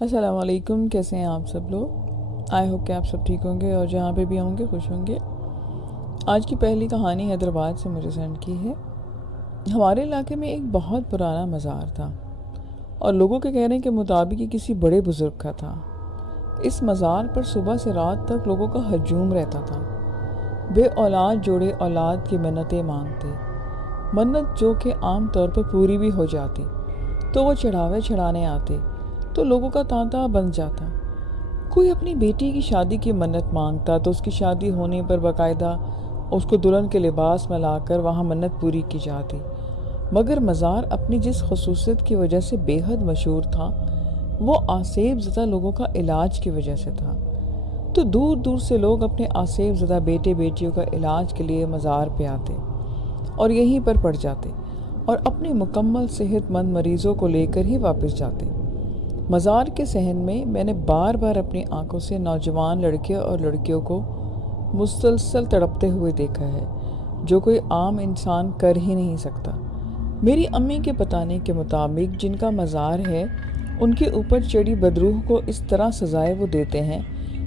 السلام علیکم، کیسے ہیں آپ سب لوگ؟ آئی ہوپ کہ آپ سب ٹھیک ہوں گے اور جہاں پہ بھی ہوں گے خوش ہوں گے۔ آج کی پہلی کہانی حیدرآباد سے مجھے سینڈ کی ہے۔ ہمارے علاقے میں ایک بہت پرانا مزار تھا اور لوگوں کے کہنے کے مطابق یہ کسی بڑے بزرگ کا تھا۔ اس مزار پر صبح سے رات تک لوگوں کا ہجوم رہتا تھا۔ بے اولاد جوڑے اولاد کی منتیں مانگتے، منت جو کہ عام طور پر پوری بھی ہو جاتی تو وہ چڑھاوے چڑھانے آتے تو لوگوں کا تانتا بن جاتا۔ کوئی اپنی بیٹی کی شادی کی منت مانگتا تو اس کی شادی ہونے پر باقاعدہ اس کو دلہن کے لباس میں لا کر وہاں منت پوری کی جاتی۔ مگر مزار اپنی جس خصوصیت کی وجہ سے بے حد مشہور تھا وہ آسیب زدہ لوگوں کا علاج کی وجہ سے تھا۔ تو دور دور سے لوگ اپنے آسیب زدہ بیٹے بیٹیوں کا علاج کے لیے مزار پہ آتے اور یہیں پر پڑ جاتے اور اپنے مکمل صحت مند مریضوں کو لے کر ہی واپس جاتے۔ مزار کے صحن میں نے بار بار اپنی آنکھوں سے نوجوان لڑکے اور لڑکیوں کو مسلسل تڑپتے ہوئے دیکھا ہے، جو کوئی عام انسان کر ہی نہیں سکتا۔ میری امی کے بتانے کے مطابق جن کا مزار ہے ان کے اوپر چڑھی بدروح کو اس طرح سزائے وہ دیتے ہیں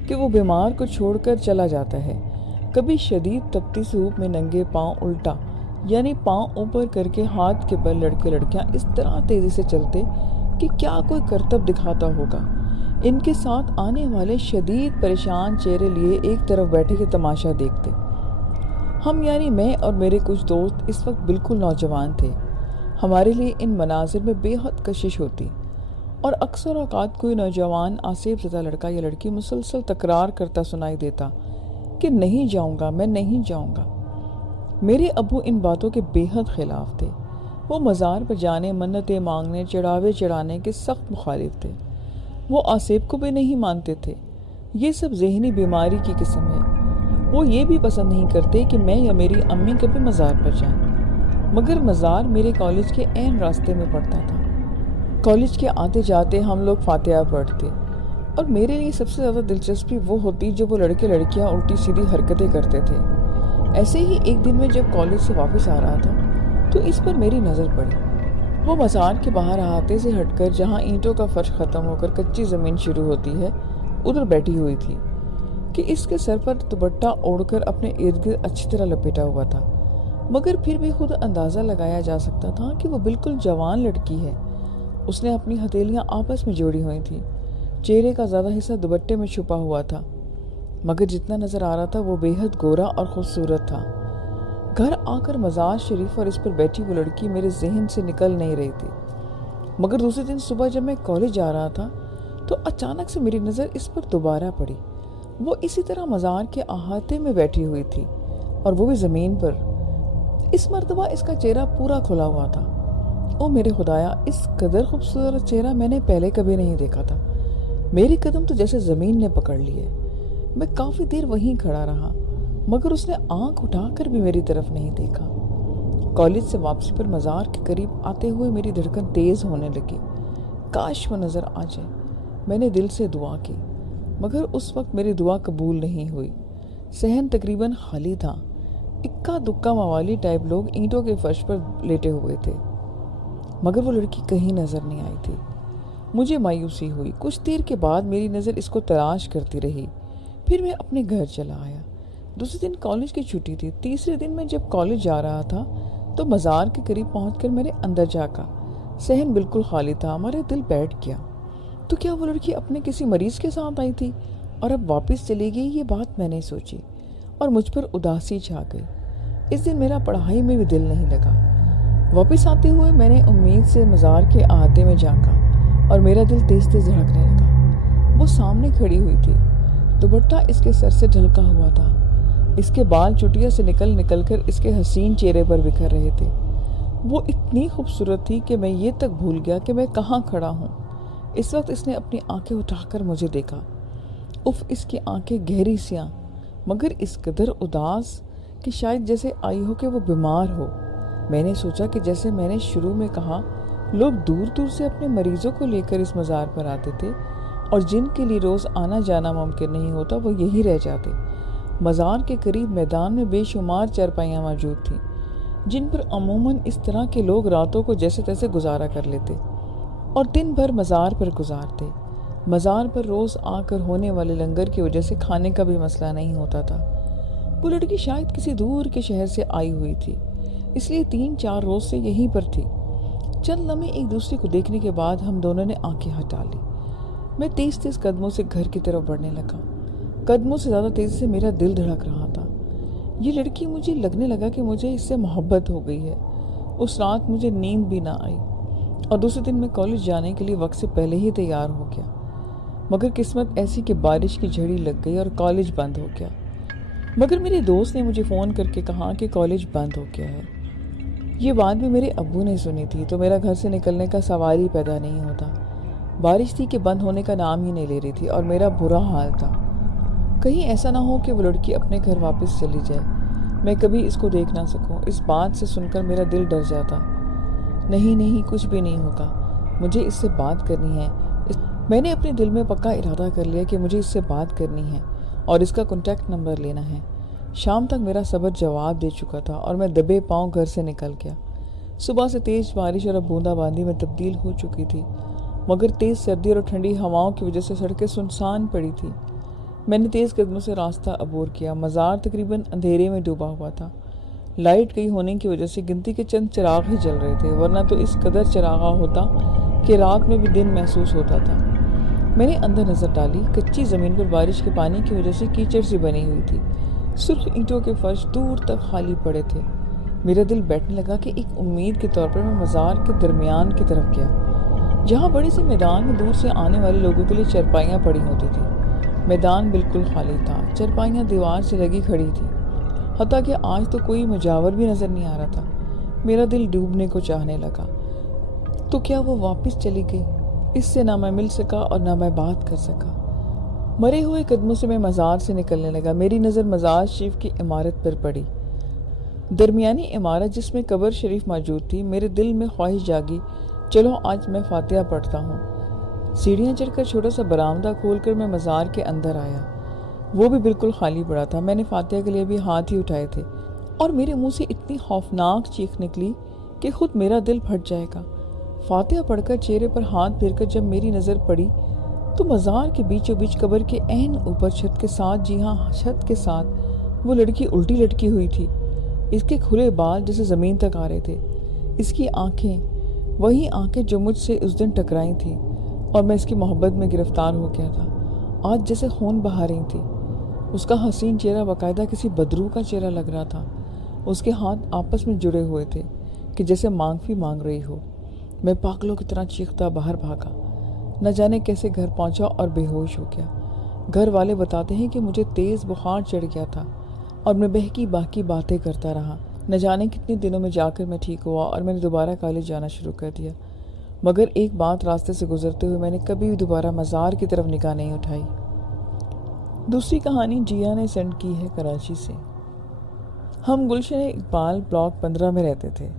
کہ وہ بیمار کو چھوڑ کر چلا جاتا ہے۔ کبھی شدید تپتی دھوپ میں ننگے پاؤں الٹا یعنی پاؤں اوپر کر کے ہاتھ کے بل لڑکے لڑکیاں اس طرح تیزی سے چلتے کہ کیا کوئی کرتب دکھاتا ہوگا۔ ان کے ساتھ آنے والے شدید پریشان چہرے لیے ایک طرف بیٹھے کے تماشا دیکھتے۔ ہم یعنی میں اور میرے کچھ دوست اس وقت بالکل نوجوان تھے۔ ہمارے لیے ان مناظر میں بے حد کشش ہوتی اور اکثر اوقات کوئی نوجوان آسیب زدہ لڑکا یا لڑکی مسلسل تکرار کرتا سنائی دیتا کہ نہیں جاؤں گا، میں نہیں جاؤں گا۔ میرے ابو ان باتوں کے بے حد خلاف تھے۔ وہ مزار پر جانے، منتیں مانگنے، چڑھاوے چڑھانے کے سخت مخالف تھے۔ وہ آسیب کو بھی نہیں مانتے تھے۔ یہ سب ذہنی بیماری کی قسم ہے۔ وہ یہ بھی پسند نہیں کرتے کہ میں یا میری امی کبھی مزار پر جائیں۔ مگر مزار میرے کالج کے عین راستے میں پڑتا تھا۔ کالج کے آتے جاتے ہم لوگ فاتحہ پڑھتے اور میرے لیے سب سے زیادہ دلچسپی وہ ہوتی جب وہ لڑکے لڑکیاں الٹی سیدھی حرکتیں کرتے تھے۔ ایسے ہی ایک دن میں جب کالج سے واپس آ رہا تھا تو اس پر میری نظر پڑی۔ وہ مزار کے باہر احاطے سے ہٹ کر جہاں اینٹوں کا فرش ختم ہو کر کچی زمین شروع ہوتی ہے ادھر بیٹھی ہوئی تھی کہ اس کے سر پر دوپٹہ اوڑھ کر اپنے ارد گرد اچھی طرح لپیٹا ہوا تھا، مگر پھر بھی خود اندازہ لگایا جا سکتا تھا کہ وہ بالکل جوان لڑکی ہے۔ اس نے اپنی ہتھیلیاں آپس میں جوڑی ہوئی تھیں، چہرے کا زیادہ حصہ دوپٹے میں چھپا ہوا تھا، مگر جتنا نظر آ رہا تھا وہ بے حد گورا اور خوبصورت تھا۔ گھر آ کر مزار شریف اور اس پر بیٹھی وہ لڑکی میرے ذہن سے نکل نہیں رہی تھی، مگر دوسرے دن صبح جب میں کالج جا رہا تھا تو اچانک سے میری نظر اس پر دوبارہ پڑی۔ وہ اسی طرح مزار کے احاطے میں بیٹھی ہوئی تھی اور وہ بھی زمین پر۔ اس مرتبہ اس کا چہرہ پورا کھلا ہوا تھا۔ او میرے خدایا، اس قدر خوبصورت چہرہ میں نے پہلے کبھی نہیں دیکھا تھا۔ میری قدم تو جیسے زمین نے پکڑ لیے۔ میں کافی دیر وہیں کھڑا رہا، مگر اس نے آنکھ اٹھا کر بھی میری طرف نہیں دیکھا۔ کالج سے واپسی پر مزار کے قریب آتے ہوئے میری دھڑکن تیز ہونے لگی۔ کاش وہ نظر آ جائے۔ میں نے دل سے دعا کی، مگر اس وقت میری دعا قبول نہیں ہوئی۔ صحن تقریباً خالی تھا۔ اکا دکا موالی ٹائپ لوگ اینٹوں کے فرش پر لیٹے ہوئے تھے، مگر وہ لڑکی کہیں نظر نہیں آئی تھی۔ مجھے مایوسی ہوئی۔ کچھ دیر کے بعد میری نظر اس کو تلاش کرتی رہی، پھر میں اپنے گھر چلا آیا۔ دوسرے دن کالج کی چھٹی تھی۔ تیسرے دن میں جب کالج جا رہا تھا تو مزار کے قریب پہنچ کر میں نے اندر جھانکا۔ صحن بالکل خالی تھا۔ ہمارے دل بیٹھ گیا۔ تو کیا وہ لڑکی اپنے کسی مریض کے ساتھ آئی تھی اور اب واپس چلی گئی؟ یہ بات میں نے سوچی اور مجھ پر اداسی چھا گئی۔ اس دن میرا پڑھائی میں بھی دل نہیں لگا۔ واپس آتے ہوئے میں نے امید سے مزار کے احاطے میں جھانکا اور میرا دل تیز تیز دھڑکنے لگا۔ وہ سامنے کھڑی ہوئی تھی۔ دوپٹہ اس کے سر سے ڈھلکا ہوا تھا۔ اس کے بال چٹیا سے نکل کر اس کے حسین چہرے پر بکھر رہے تھے۔ وہ اتنی خوبصورت تھی کہ میں یہ تک بھول گیا کہ میں کہاں کھڑا ہوں۔ اس وقت اس نے اپنی آنکھیں اٹھا کر مجھے دیکھا۔ اف، اس کی آنکھیں گہری سیاہ مگر اس قدر اداس کہ شاید جیسے آئی ہو کہ وہ بیمار ہو۔ میں نے سوچا کہ جیسے میں نے شروع میں کہا، لوگ دور دور سے اپنے مریضوں کو لے کر اس مزار پر آتے تھے اور جن کے لیے روز آنا جانا ممکن نہیں ہوتا وہ یہی رہ جاتے۔ مزار کے قریب میدان میں بے شمار چارپائیاں موجود تھیں جن پر عموماً اس طرح کے لوگ راتوں کو جیسے تیسے گزارا کر لیتے اور دن بھر مزار پر گزارتے۔ مزار پر روز آ کر ہونے والے لنگر کی وجہ سے کھانے کا بھی مسئلہ نہیں ہوتا تھا۔ وہ لڑکی شاید کسی دور کے شہر سے آئی ہوئی تھی، اس لیے 3-4 روز سے یہیں پر تھی۔ چند لمحے ایک دوسرے کو دیکھنے کے بعد ہم دونوں نے آنکھیں ہٹا لی۔ میں تیز تیز قدموں سے گھر کی طرف بڑھنے لگا۔ قدموں سے زیادہ تیزی سے میرا دل دھڑک رہا تھا۔ یہ لڑکی، مجھے لگنے لگا کہ مجھے اس سے محبت ہو گئی ہے۔ اس رات مجھے نیند بھی نہ آئی اور دوسرے دن میں کالج جانے کے لیے وقت سے پہلے ہی تیار ہو گیا، مگر قسمت ایسی کہ بارش کی جھڑی لگ گئی اور کالج بند ہو گیا۔ مگر میرے دوست نے مجھے فون کر کے کہا کہ کالج بند ہو گیا ہے۔ یہ بات بھی میرے ابو نے سنی تھی تو میرا گھر سے نکلنے کا سوال ہی پیدا نہیں ہوتا۔ بارش تھی کہ بند ہونے کا نام ہی نہیں لے رہی تھی اور میرا برا حال تھا۔ کہیں ایسا نہ ہو کہ وہ لڑکی اپنے گھر واپس چلی جائے، میں کبھی اس کو دیکھ نہ سکوں۔ اس بات سے سن کر میرا دل ڈر جاتا۔ نہیں، کچھ بھی نہیں ہوگا، مجھے اس سے بات کرنی ہے۔ میں نے اپنے دل میں پکا ارادہ کر لیا کہ مجھے اس سے بات کرنی ہے اور اس کا کانٹیکٹ نمبر لینا ہے۔ شام تک میرا صبر جواب دے چکا تھا اور میں دبے پاؤں گھر سے نکل گیا۔ صبح سے تیز بارش اور اب بوندا باندی میں تبدیل ہو چکی تھی، مگر تیز سردی اور ٹھنڈی ہواؤں کی وجہ سے سڑکیں سنسان پڑی تھی۔ میں نے تیز قدموں سے راستہ عبور کیا۔ مزار تقریباً اندھیرے میں ڈوبا ہوا تھا۔ لائٹ گئی ہونے کی وجہ سے گنتی کے چند چراغ ہی جل رہے تھے، ورنہ تو اس قدر چراغا ہوتا کہ رات میں بھی دن محسوس ہوتا تھا۔ میں نے اندر نظر ڈالی۔ کچی زمین پر بارش کے پانی کی وجہ سے کیچڑ سی بنی ہوئی تھی۔ سرخ اینٹوں کے فرش دور تک خالی پڑے تھے۔ میرا دل بیٹھنے لگا کہ ایک امید کے طور پر میں مزار کے درمیان کی طرف گیا، جہاں بڑے سے میدان میں دور سے آنے والے لوگوں کے لیے چرپائیاں پڑی ہوتی تھی۔ میدان بالکل خالی تھا، چرپائیاں دیوار سے لگی کھڑی تھی، حتیٰ کہ آج تو کوئی مجاور بھی نظر نہیں آ رہا تھا۔ میرا دل ڈوبنے کو چاہنے لگا۔ تو کیا وہ واپس چلی گئی؟ اس سے نہ میں مل سکا اور نہ میں بات کر سکا۔ مرے ہوئے قدموں سے میں مزار سے نکلنے لگا۔ میری نظر مزار شریف کی عمارت پر پڑی، درمیانی عمارت جس میں قبر شریف موجود تھی۔ میرے دل میں خواہش جاگی، چلو آج میں فاتحہ پڑھتا ہوں۔ سیڑھیاں چڑھ کر چھوٹا سا برآمدہ کھول کر میں مزار کے اندر آیا۔ وہ بھی بالکل خالی پڑا تھا۔ میں نے فاتحہ کے لیے بھی ہاتھ ہی اٹھائے تھے اور میرے منہ سے اتنی خوفناک چیخ نکلی کہ خود میرا دل پھٹ جائے گا۔ فاتحہ پڑھ کر چہرے پر ہاتھ پھیر کر جب میری نظر پڑی تو مزار کے بیچوں بیچ قبر کے عین اوپر چھت کے ساتھ، جی ہاں چھت کے ساتھ، وہ لڑکی الٹی لٹکی ہوئی تھی۔ اس کے کھلے بال جیسے زمین تک آ رہے تھے۔ اس کی آنکھیں، وہی آنکھیں جو مجھ سے اس دن ٹکرائی تھیں اور میں اس کی محبت میں گرفتار ہو گیا تھا، آج جیسے خون بہا رہی تھی۔ اس کا حسین چہرہ باقاعدہ کسی بدرو کا چہرہ لگ رہا تھا۔ اس کے ہاتھ آپس میں جڑے ہوئے تھے کہ جیسے مانگفی مانگ رہی ہو۔ میں پاگلوں کی طرح چیختا باہر بھاگا، نہ جانے کیسے گھر پہنچا اور بے ہوش ہو گیا۔ گھر والے بتاتے ہیں کہ مجھے تیز بخار چڑھ گیا تھا اور میں بہکی باکی باتیں کرتا رہا۔ نہ جانے کتنے دنوں میں جا کر میں ٹھیک ہوا اور میں نے دوبارہ کالج جانا شروع کر دیا۔ مگر ایک بات، راستے سے گزرتے ہوئے میں نے کبھی بھی دوبارہ مزار کی طرف نگاہ نہیں اٹھائی۔ دوسری کہانی جیا نے سینڈ کی ہے کراچی سے۔ ہم گلشن اقبال بلاک 15 میں رہتے تھے۔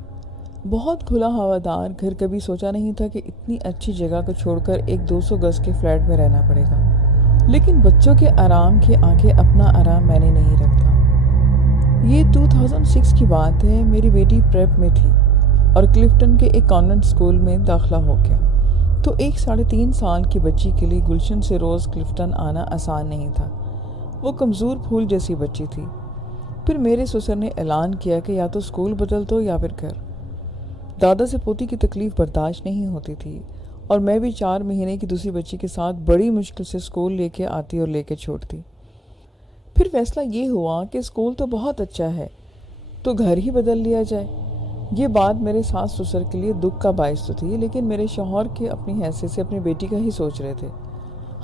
بہت کھلا ہوادار گھر۔ کبھی سوچا نہیں تھا کہ اتنی اچھی جگہ کو چھوڑ کر ایک 200 گز کے فلیٹ میں رہنا پڑے گا، لیکن بچوں کے آرام کے آگے اپنا آرام میں نے نہیں رکھتا۔ یہ 2006 کی بات ہے۔ میری بیٹی پریپ میں تھی اور کلفٹن کے ایک کانوینٹ اسکول میں داخلہ ہو گیا، تو ایک 3.5 سال کی بچی کے لیے گلشن سے روز کلفٹن آنا آسان نہیں تھا۔ وہ کمزور پھول جیسی بچی تھی۔ پھر میرے سسر نے اعلان کیا کہ یا تو اسکول بدل دو یا پھر گھر۔ دادا سے پوتی کی تکلیف برداشت نہیں ہوتی تھی اور میں بھی 4 مہینے کی دوسری بچی کے ساتھ بڑی مشکل سے اسکول لے کے آتی اور لے کے چھوڑتی۔ پھر فیصلہ یہ ہوا کہ اسکول تو بہت اچھا ہے تو گھر ہی بدل لیا جائے۔ یہ بات میرے ساس سسر کے لیے دکھ کا باعث تو تھی، لیکن میرے شوہر کے اپنی حیثیت سے اپنی بیٹی کا ہی سوچ رہے تھے۔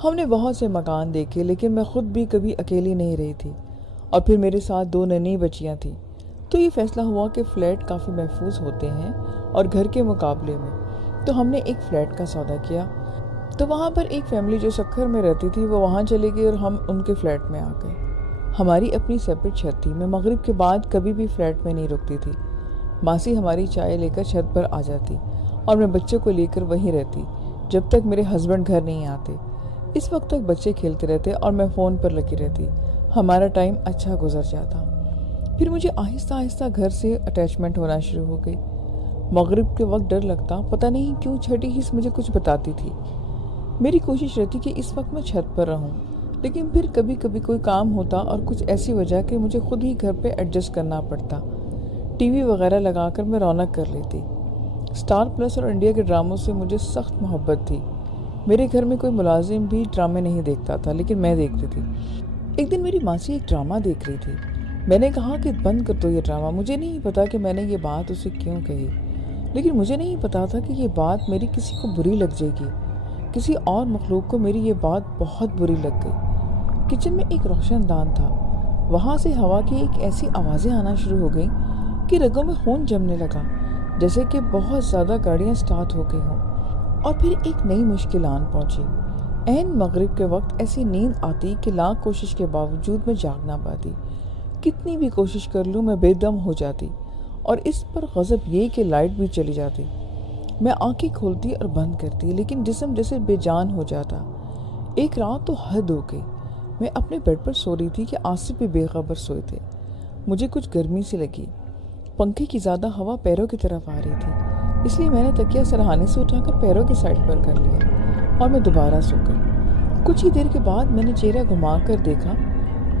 ہم نے بہت سے مکان دیکھے، لیکن میں خود بھی کبھی اکیلی نہیں رہی تھی اور پھر میرے ساتھ 2 ننھی بچیاں تھیں، تو یہ فیصلہ ہوا کہ فلیٹ کافی محفوظ ہوتے ہیں اور گھر کے مقابلے میں، تو ہم نے ایک فلیٹ کا سودا کیا۔ تو وہاں پر ایک فیملی جو سکھر میں رہتی تھی وہ وہاں چلی گئی اور ہم ان کے فلیٹ میں آ گئے۔ ہماری اپنی سیپریٹ چھت تھی۔ میں مغرب کے بعد کبھی بھی فلیٹ میں نہیں رکتی تھی۔ ماسی ہماری چائے لے کر چھت پر آ جاتی اور میں بچوں کو لے کر وہیں رہتی جب تک میرے ہسبینڈ گھر نہیں آتے۔ اس وقت تک بچے کھیلتے رہتے اور میں فون پر لگی رہتی۔ ہمارا ٹائم اچھا گزر جاتا۔ پھر مجھے آہستہ آہستہ گھر سے اٹیچمنٹ ہونا شروع ہو گئی۔ مغرب کے وقت ڈر لگتا، پتہ نہیں کیوں چھٹی حص مجھے کچھ بتاتی تھی۔ میری کوشش رہتی کہ اس وقت میں چھت پر رہوں، لیکن پھر کبھی کبھی کوئی کام ہوتا اور کچھ ایسی وجہ کہ مجھے خود ہی گھر پہ ایڈجسٹ کرنا پڑتا۔ ٹی وی وغیرہ لگا کر میں رونق کر لیتی۔ اسٹار پلس اور انڈیا کے ڈراموں سے مجھے سخت محبت تھی۔ میرے گھر میں کوئی ملازم بھی ڈرامے نہیں دیکھتا تھا، لیکن میں دیکھتی تھی۔ ایک دن میری ماسی ایک ڈرامہ دیکھ رہی تھی۔ میں نے کہا کہ بند کر دو یہ ڈرامہ۔ مجھے نہیں پتا کہ میں نے یہ بات اسے کیوں کہی، لیکن مجھے نہیں پتا تھا کہ یہ بات میری کسی کو بری لگ جائے گی۔ کسی اور مخلوق کو میری یہ بات بہت بری لگ گئی۔ کچن میں ایک روشن دان تھا، وہاں سے ہوا کی ایک ایسی آوازیں آنا شروع ہو گئیں کہ رگوں میں خون جمنے لگا، جیسے کہ بہت زیادہ گاڑیاں سٹارٹ ہو گئی ہوں۔ اور پھر ایک نئی مشکل آن پہنچی۔ عین مغرب کے وقت ایسی نیند آتی کہ لاکھ کوشش کے باوجود میں جاگ نہ پاتی۔ کتنی بھی کوشش کر لوں میں بے دم ہو جاتی، اور اس پر غضب یہ کہ لائٹ بھی چلی جاتی۔ میں آنکھیں کھولتی اور بند کرتی، لیکن جسم جیسے بے جان ہو جاتا۔ ایک رات تو حد ہو گئی۔ میں اپنے بیڈ پر سو رہی تھی کہ آصف بھی بے خبر سوئے تھے۔ مجھے کچھ گرمی سی لگی۔ پنکھے کی زیادہ ہوا پیروں کی طرف آ رہی تھی، اس لیے میں نے تکیہ سرہانے سے اٹھا کر پیروں کی سائڈ پر کر لیا اور میں دوبارہ سو گئی۔ کچھ ہی دیر کے بعد میں نے چہرہ گھما کر دیکھا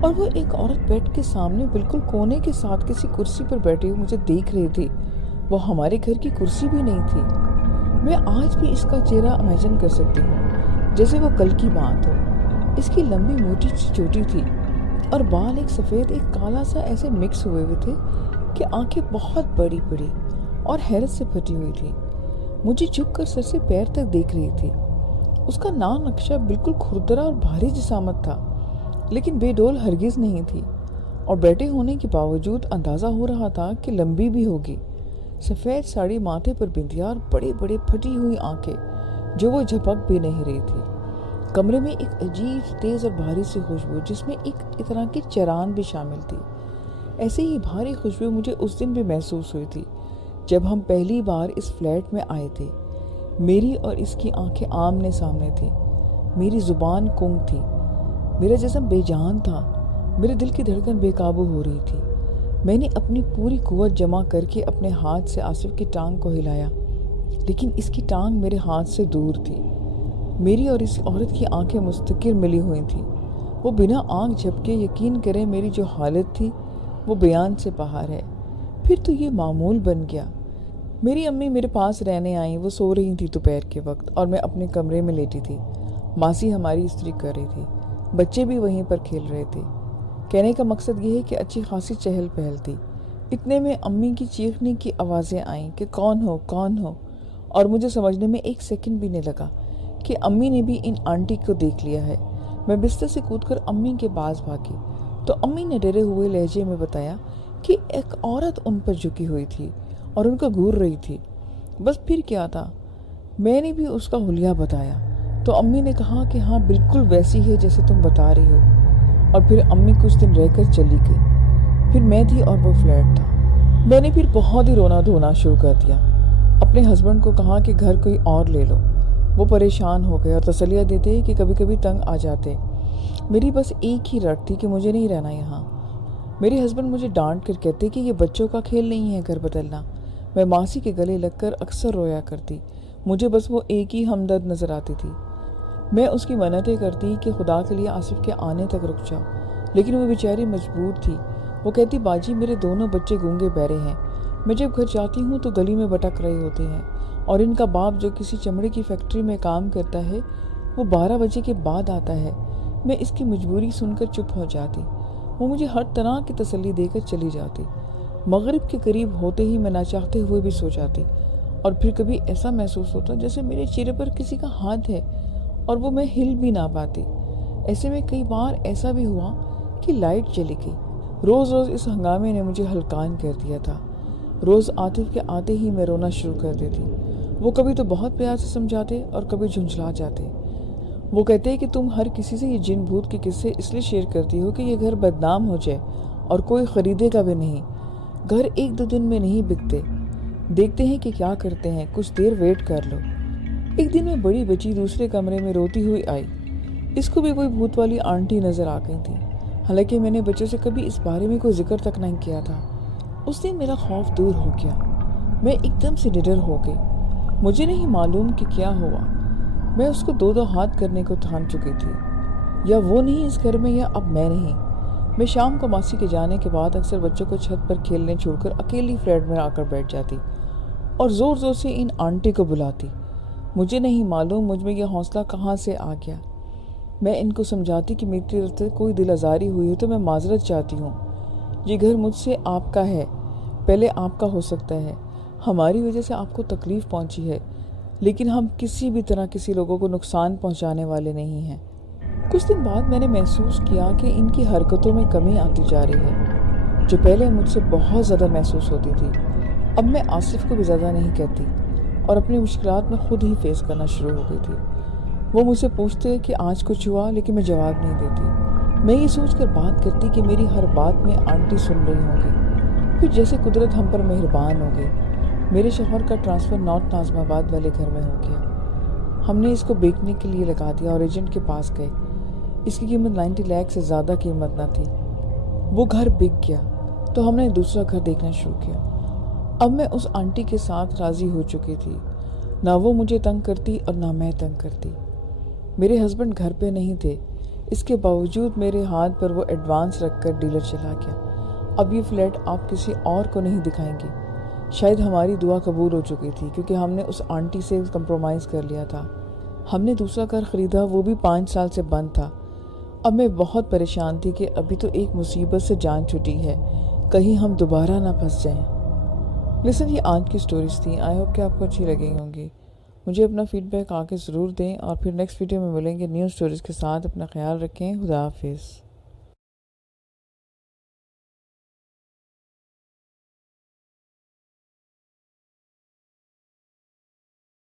اور وہ ایک عورت بیڈ کے سامنے بالکل کونے کے ساتھ کسی کرسی پر بیٹھی ہوئی مجھے دیکھ رہی تھی۔ وہ ہمارے گھر کی کرسی بھی نہیں تھی۔ میں آج بھی اس کا چہرہ امیجن کر سکتی ہوں جیسے وہ کل کی بات ہو۔ اس کی لمبی موٹی سی چوٹی تھی اور بال ایک سفید ایک کالا سا ایسے مکس ہوئے تھے کہ آنکھیں بہت بڑی بڑی اور حیرت سے پھٹی ہوئی تھی۔ مجھے جھک کر سر سے پیر تک دیکھ رہی تھی۔ اس کا نام نقشہ بالکل کھردرا اور بھاری جسامت تھا، لیکن بے ڈول ہرگز نہیں تھی، اور بیٹھے ہونے کے باوجود اندازہ ہو رہا تھا کہ لمبی بھی ہوگی۔ سفید ساڑی، ماتھے پر بندیا اور بڑے بڑے پھٹی ہوئی آنکھیں جو وہ جھپک بھی نہیں رہی تھی۔ کمرے میں ایک عجیب تیز اور بھاری سی خوشبو جس میں ایک طرح کی چران بھی شامل تھی۔ ایسے ہی بھاری خوشبو مجھے اس دن بھی محسوس ہوئی تھی جب ہم پہلی بار اس فلیٹ میں آئے تھے۔ میری اور اس کی آنکھیں آمنے سامنے تھیں۔ میری زبان گنگ تھی، میرا جسم بے جان تھا، میرے دل کی دھڑکن بے قابو ہو رہی تھی۔ میں نے اپنی پوری قوت جمع کر کے اپنے ہاتھ سے آصف کی ٹانگ کو ہلایا، لیکن اس کی ٹانگ میرے ہاتھ سے دور تھی۔ میری اور اس عورت کی آنکھیں مستقل ملی ہوئی تھیں۔ وہ بنا آنکھ جھپکے یقین کریں میری جو حالت تھی وہ بیان سے باہر ہے۔ پھر تو یہ معمول بن گیا۔ میری امی میرے پاس رہنے آئیں۔ وہ سو رہی تھی دوپہر کے وقت اور میں اپنے کمرے میں لیٹی تھی۔ ماسی ہماری استری کر رہی تھی، بچے بھی وہیں پر کھیل رہے تھے۔ کہنے کا مقصد یہ ہے کہ اچھی خاصی چہل پہل تھی۔ اتنے میں امی کی چیخنے کی آوازیں آئیں کہ کون ہو کون ہو، اور مجھے سمجھنے میں ایک سیکنڈ بھی نہیں لگا کہ امی نے بھی ان آنٹی کو دیکھ لیا ہے۔ میں بستر سے کود کر امی کے پاس بھاگی تو امی نے ڈرے ہوئے لہجے میں بتایا کہ ایک عورت ان پر جھکی ہوئی تھی اور ان کو گھور رہی تھی۔ بس پھر کیا تھا، میں نے بھی اس کا حلیہ بتایا تو امی نے کہا کہ ہاں بالکل ویسی ہے جیسے تم بتا رہی ہو، اور پھر امی کچھ دن رہ کر چلی گئی۔ پھر میں تھی اور وہ فلیٹ تھا۔ میں نے پھر بہت ہی رونا دھونا شروع کر دیا۔ اپنے ہسبینڈ کو کہا کہ گھر کوئی اور لے لو۔ وہ پریشان ہو گئے اور تسلیہ دیتے کہ کبھی کبھی تنگ آ جاتے۔ میری بس ایک ہی رٹ تھی کہ مجھے نہیں رہنا یہاں۔ میرے ہسبینڈ مجھے ڈانٹ کر کہتے کہ یہ بچوں کا کھیل نہیں ہے گھر بدلنا۔ میں ماسی کے گلے لگ کر اکثر رویا کرتی۔ مجھے بس وہ ایک ہی ہمدرد نظر آتی تھی۔ میں اس کی منتیں کرتی کہ خدا کے لیے آصف کے آنے تک رک جاؤ، لیکن وہ بیچاری مجبور تھی۔ وہ کہتی باجی میرے دونوں بچے گونگے بہرے ہیں، میں جب گھر جاتی ہوں تو گلی میں بھٹک رہے ہوتے ہیں، اور ان کا باپ جو کسی چمڑے کی فیکٹری میں کام کرتا ہے وہ 12 بجے کے بعد آتا ہے۔ میں اس کی مجبوری سن کر چپ ہو جاتی۔ وہ مجھے ہر طرح کی تسلی دے کر چلی جاتی۔ مغرب کے قریب ہوتے ہی میں نہ چاہتے ہوئے بھی سو جاتی، اور پھر کبھی ایسا محسوس ہوتا جیسے میرے چہرے پر کسی کا ہاتھ ہے اور وہ میں ہل بھی نہ پاتی۔ ایسے میں کئی بار ایسا بھی ہوا کہ لائٹ چلی گئی۔ روز روز اس ہنگامے نے مجھے ہلکان کر دیا تھا۔ روز عاطف کے آتے ہی میں رونا شروع کر دیتی۔ وہ کبھی تو بہت پیار سے سمجھاتے اور کبھی جھنجھلا جاتے۔ وہ کہتے کہ تم ہر کسی سے یہ جن بھوت کے قصے اس لیے شیئر کرتی ہو کہ یہ گھر بدنام ہو جائے اور کوئی خریدے گا بھی نہیں۔ گھر 1-2 دن میں نہیں بکتے، دیکھتے ہیں کہ کیا کرتے ہیں، کچھ دیر ویٹ کر لو۔ ایک دن میں بڑی بچی دوسرے کمرے میں روتی ہوئی آئی۔ اس کو بھی کوئی بھوت والی آنٹی نظر آ گئی تھی، حالانکہ میں نے بچوں سے کبھی اس بارے میں کوئی ذکر تک نہیں کیا تھا۔ اس دن میرا خوف دور ہو گیا۔ میں ایک دم سے نڈر ہو گئی۔ مجھے نہیں معلوم کہ کیا ہوا۔ میں اس کو دو ہاتھ کرنے کو ٹھان چکی تھی، یا وہ نہیں اس گھر میں یا اب میں نہیں۔ میں شام کو ماسی کے جانے کے بعد اکثر بچوں کو چھت پر کھیلنے چھوڑ کر اکیلی فلیٹ میں آ کر بیٹھ جاتی اور زور زور سے ان آنٹی کو بلاتی۔ مجھے نہیں معلوم مجھ میں یہ حوصلہ کہاں سے آ گیا۔ میں ان کو سمجھاتی کہ میری طرف سے کوئی دل آزاری ہوئی ہے تو میں معذرت چاہتی ہوں، یہ گھر مجھ سے آپ کا ہے، پہلے آپ کا ہو سکتا ہے، ہماری وجہ سے آپ کو تکلیف پہنچی ہے، لیکن ہم کسی بھی طرح کسی لوگوں کو نقصان پہنچانے والے نہیں ہیں۔ کچھ دن بعد میں نے محسوس کیا کہ ان کی حرکتوں میں کمی آتی جا رہی ہے، جو پہلے مجھ سے بہت زیادہ محسوس ہوتی تھی۔ اب میں آصف کو بھی زیادہ نہیں کہتی اور اپنی مشکلات میں خود ہی فیس کرنا شروع ہو گئی تھی۔ وہ مجھ سے پوچھتے کہ آج کچھ ہوا، لیکن میں جواب نہیں دیتی۔ میں یہ سوچ کر بات کرتی کہ میری ہر بات میں آنٹی سن رہی ہوں گی۔ پھر جیسے قدرت ہم پر مہربان ہو گئی، میرے شوہر کا ٹرانسفر نارتھ ناظم آباد والے گھر میں ہو گیا۔ ہم نے اس کو بیچنے کے لیے لگا دیا اور ایجنٹ کے پاس گئے۔ اس کی قیمت 90 لاکھ سے زیادہ قیمت نہ تھی۔ وہ گھر بک گیا تو ہم نے دوسرا گھر دیکھنا شروع کیا۔ اب میں اس آنٹی کے ساتھ راضی ہو چکی تھی، نہ وہ مجھے تنگ کرتی اور نہ میں تنگ کرتی۔ میرے ہسبینڈ گھر پہ نہیں تھے، اس کے باوجود میرے ہاتھ پر وہ ایڈوانس رکھ کر ڈیلر چلا گیا۔ اب یہ فلیٹ آپ کسی اور کو نہیں دکھائیں گے۔ شاید ہماری دعا قبول ہو چکی تھی، کیونکہ ہم نے اس آنٹی سے کمپرومائز کر لیا تھا۔ ہم نے دوسرا گھر خریدا، وہ بھی 5 سال سے بند تھا۔ اب میں بہت پریشان تھی کہ ابھی تو ایک مصیبت سے جان چھٹی ہے، کہیں ہم دوبارہ نہ پھنس جائیں۔ لسن، یہ آج کی سٹوریز تھیں۔ آئی ہوپ کہ آپ کو اچھی لگیں ہوں گی۔ مجھے اپنا فیڈ بیک آ کے ضرور دیں، اور پھر نیکسٹ ویڈیو میں ملیں گے نیو سٹوریز کے ساتھ۔ اپنا خیال رکھیں۔ خدا حافظ۔